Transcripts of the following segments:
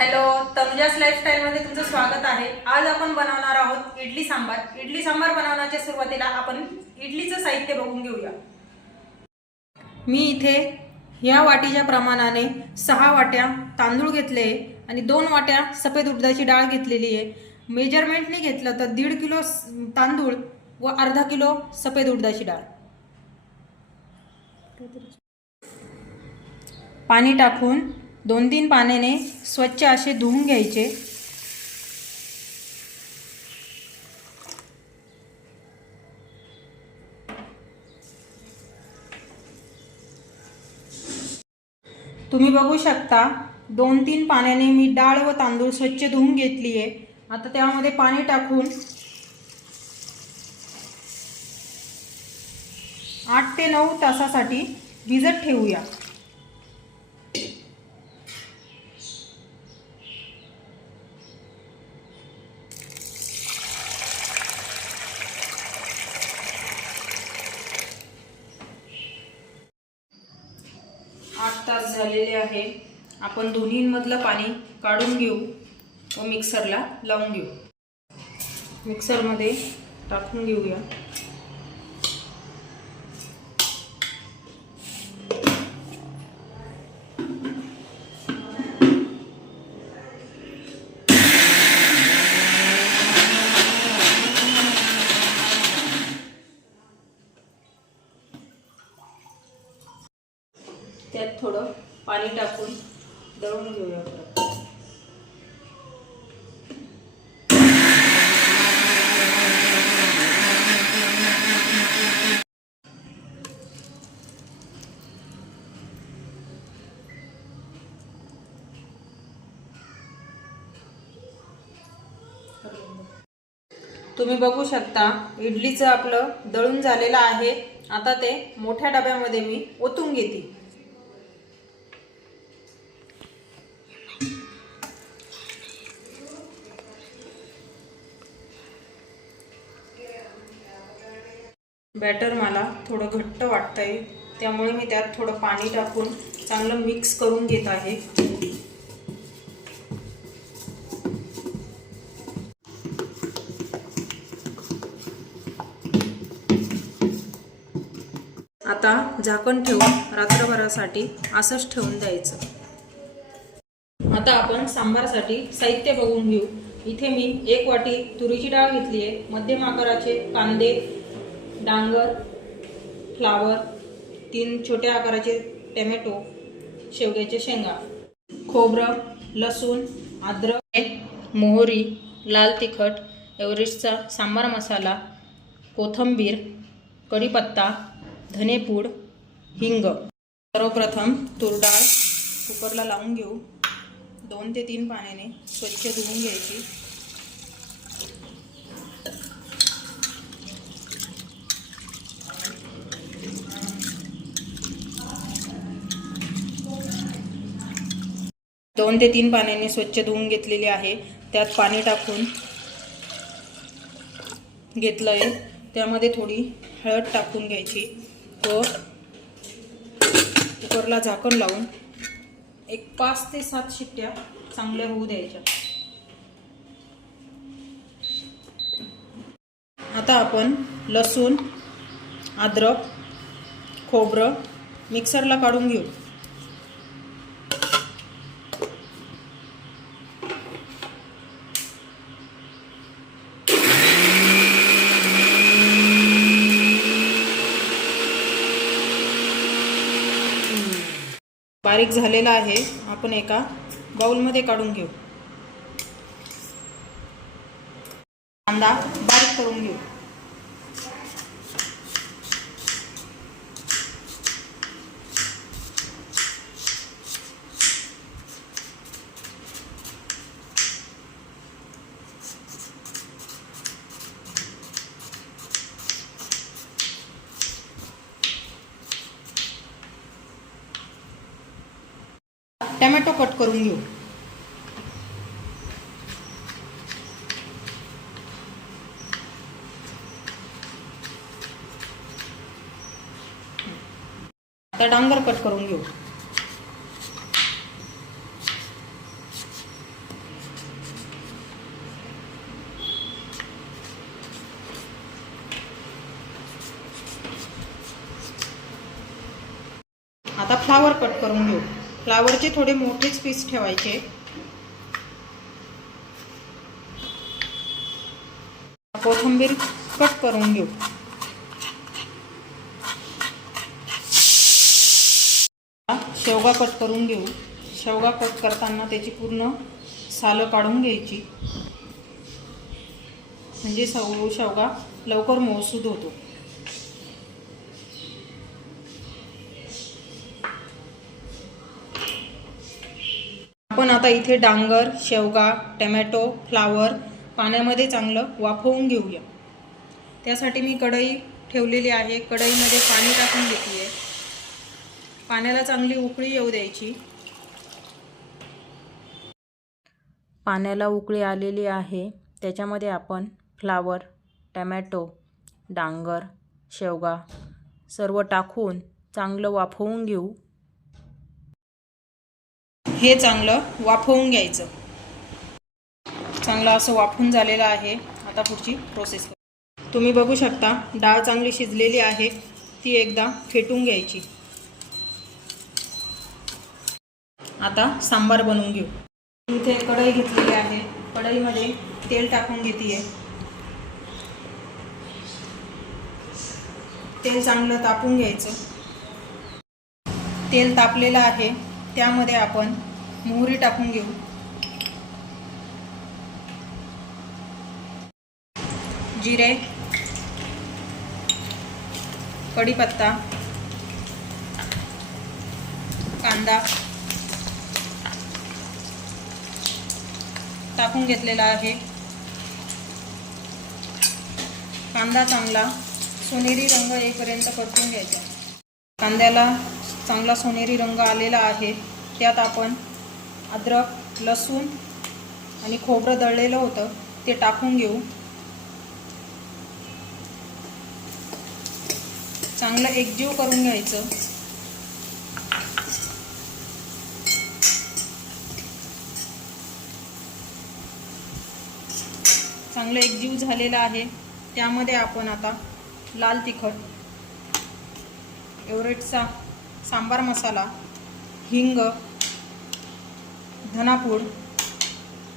Hello तनुजास लाईफस्टाईलमध्ये तुमचं स्वागत आहे. आज आपण बनवणार आहोत इडली सांबार. इडली सांबार बनवण्याच्या सुरुवातीला आपण इडलीचं साहित्य बघून घेऊया. मी इथे ह्या वाटीच्या प्रमाणाने सहा वाट्या तांदूळ घेतले आणि दोन वाट्या सफेद उडदाची डाळ घेतलेली आहे. मेजरमेंटने घेतलं तर दीड किलो तांदूळ व अर्धा किलो सफेद उडदाची डाळ. पाणी टाकून दोन तीन पाण्याने स्वच्छ असे धुवून घ्यायचे. तुम्ही बघू शकता दोन तीन पाण्याने मी डाळ व तांदूळ स्वच्छ धुवून घेतली आहे. आता त्यामध्ये पाणी टाकून आठ ते नऊ तासासाठी भिजत ठेवूया आठ तास झालेले आहे. आपण दोन्हीमधलं पाणी काढून घेऊ व मिक्सरला लावून घेऊ. मिक्सरमध्ये टाकून घेऊया. त्यात थोडं पाणी टाकून दळून घेऊया परत. तुम्ही बघू शकता इडलीचं आपलं दळून झालेलं आहे. आता ते मोठ्या डब्यामध्ये मी ओतून घेते. बॅटर मला थोडं घट्ट वाटतंय. त्यामुळे मी त्यात थोडं पाणी टाकून चांगलं मिक्स करून घेत आहे. आता झाकण ठेवून रात्रभरासाठी असंच ठेवून द्यायचं. आता आपण सांबारसाठी साहित्य बघून घेऊ. इथे मी एक वाटी तुरीची डाळ घेतली आहे मध्यम आकाराचे कांदे डांगर फ्लावर तीन छोट्या आकाराचे टॅमॅटो शेवग्याचे शेंगा. खोबरं लसूण अद्रक मोहरी लाल तिखट एव्हरेस्टचा सांबार मसाला कोथंबीर कढीपत्ता धनेपूड हिंग. सर्वप्रथम तूर डाळ कुकरला लावून घेऊ. दोन ते तीन पाण्याने स्वच्छ धुवून घ्यायची. दोन ते तीन पाण्याने स्वच्छ धुवून घेतलेले आहे. त्यात पाणी टाकून घेतलं आहे त्यामध्ये थोडी हळद टाकून घ्यायची. व कुकरला झाकण लावून एक पाच ते सात शिट्ट्या चांगल्या होऊ द्यायच्या. आता आपण लसूण अद्रक खोबरं मिक्सरला काढून घेऊ. बारीक झालेला आहे. आपण एका बाऊलमध्ये काढून घेऊ. कांदा बारीक करून घेऊ. टमॅटो कट करून घेऊ. आता डांगर कट करून घेऊ. आता फ्लावर कट करून घेऊ. फ्लावरचे थोडे मोठेच पीस ठेवायचे. कोथिंबीर कट करून घेऊ. शेवगा कट करून घेऊ. शेवगा कट करताना त्याची पूर्ण सालं काढून घ्यायची. म्हणजे सव शेवगा लवकर मौसूद होतो. आपण आता इथे डांगर शेवगा टमॅटो फ्लावर पाण्यामध्ये चांगलं वाफवून घेऊया. त्यासाठी मी कढई ठेवलेली आहे. कढईमध्ये पाणी टाकून घेते पाण्याला चांगली उकळी येऊ द्यायची. पाण्याला उकळी आलेली आहे. त्याच्यामध्ये आपण फ्लावर टमॅटो डांगर शेवगा सर्व टाकून चांगलं वाफवून घेऊ. हे चांगलं वाफवून घ्यायचं. चांगलं असं वाफून झालेलं आहे. आता पुढची प्रोसेस तुम्ही बघू शकता डाळ चांगली शिजलेली आहे. ती एकदा फेटून घ्यायची. आता सांबार बनवून घेऊ. इथे कढई घेतलेली आहे. कढईमध्ये तेल टाकून घेते तेल चांगलं तापून घ्यायचं. तेल तापलेलं आहे. त्यामध्ये आपण मोहरी टाकून घेऊ. जिरे कढीपत्ता कांदा टाकून घेतलेला आहे. कांदा चांगला सोनेरी रंग येईपर्यंत परतून घ्यायचा. कांद्याला चांगला सोनेरी रंग आलेला आहे. त्यात आपण अद्रक लसूण आणि खोबरं दळलेलं होतं ते टाकून घेऊ. चांगलं एकजीव करून घ्यायचं. चांगलं एकजीव झालेलं आहे. त्यामध्ये आपण आता लाल तिखट एवरेटचा सांबार मसाला हिंग धनापूड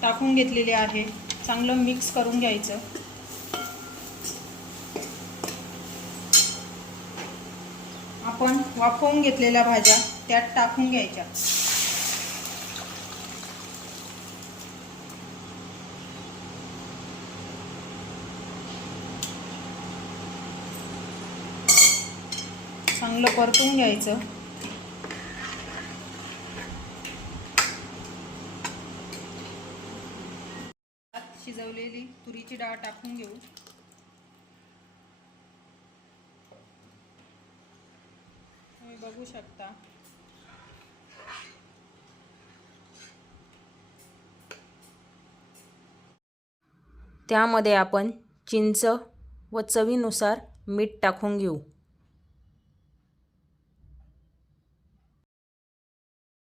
टाकून घेतलेले आहे. चांगलं मिक्स करून घ्यायचं. आपण वाफवून घेतलेल्या भाज्या त्यात टाकून घ्यायच्या. चांगलं परतून घ्यायचं. शिजवलेली तुरीची डाळ टाकून घेऊ. तुम्ही बघू शकता. त्यामध्ये आपण चिंच व चवीनुसार मीठ टाकून घेऊ.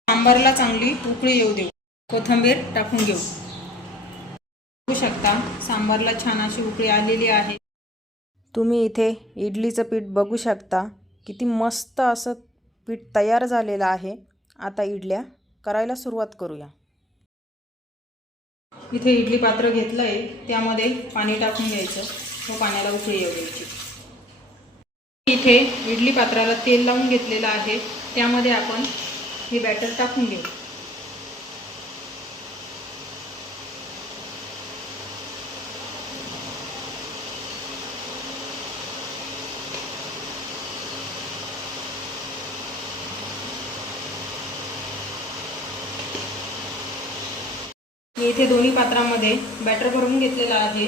सांबारला चांगली उकळी येऊ देऊ. कोथिंबीर टाकून घेऊ. बघू शकता. सांबारला छान अशी उकळी आलेली आहे. तुम्ही इथे इडलीचं पीठ बघू शकता. किती मस्त असं पीठ तयार झालेलं आहे. आता इडल्या करायला सुरुवात करूया. इथे इडली पात्र घेतलं आहे त्यामध्ये पाणी टाकून घ्यायचं. व पाण्याला उकळी येऊ द्यायची. इथे इडली पात्राला तेल लावून घेतलेलं आहे. त्यामध्ये आपण हे बॅटर टाकून घेऊ. इथे दोन्ही पात्रामध्ये बॅटर भरून घेतलेलं आहे.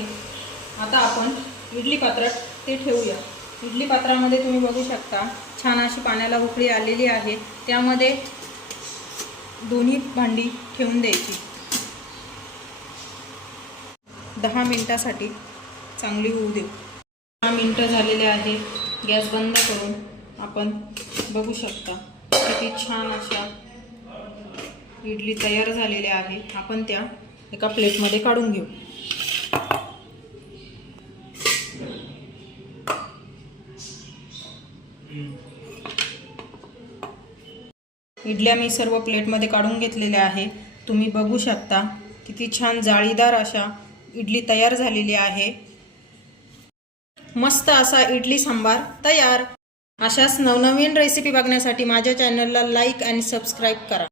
आता आपण इडली पात्रात ते ठेवूया. इडली पात्रामध्ये तुम्ही बघू शकता छान अशी पाण्याला उकळी आलेली आहे. त्यामध्ये दोन्ही भांडी ठेवून द्यायची. दहा मिनटासाठी चांगली होऊ देऊ. दहा मिनटं झालेले आहे. गॅस बंद करून आपण बघू शकता किती छान अशा इडली तयार झालेल्या आहे. आपण त्या एका प्लेटमध्ये काढून घेऊ. इडल्या मी सर्व प्लेटमध्ये काढून घेतलेल्या आहे. तुम्ही बघू शकता किती छान जाळीदार अशा इडली तयार झालेली आहे. मस्त असा इडली सांबार तयार. अशाच नवनवीन रेसिपी बघण्यासाठी माझ्या चॅनलला लाईक आणि सबस्क्राईब करा.